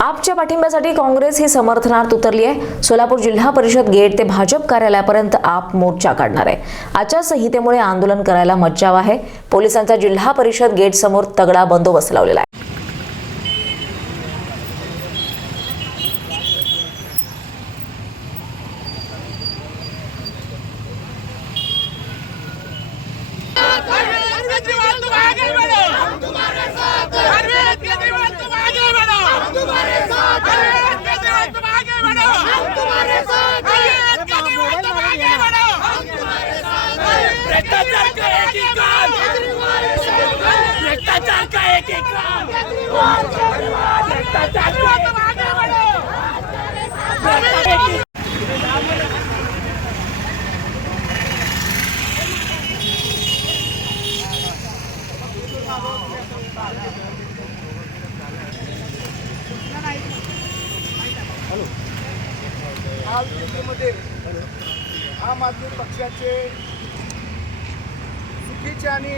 आपच्या पाठिंब्यासाठी काँग्रेस ही समर्थनार्थ उतरली आहे सोलापूर जिल्हा परिषद गेट ते भाजप कार्यालयापर्यंत आप मोर्चा काढणार आहे. आचारसंहितेमुळे आंदोलन करायला मज्जाव आहे. पोलिसांचा जिल्हा परिषद गेट समोर तगडा बंदोबस्त लावलेला आहे. दिल्लीमध्ये आम आदमी पक्षाचे चुकीचे आणि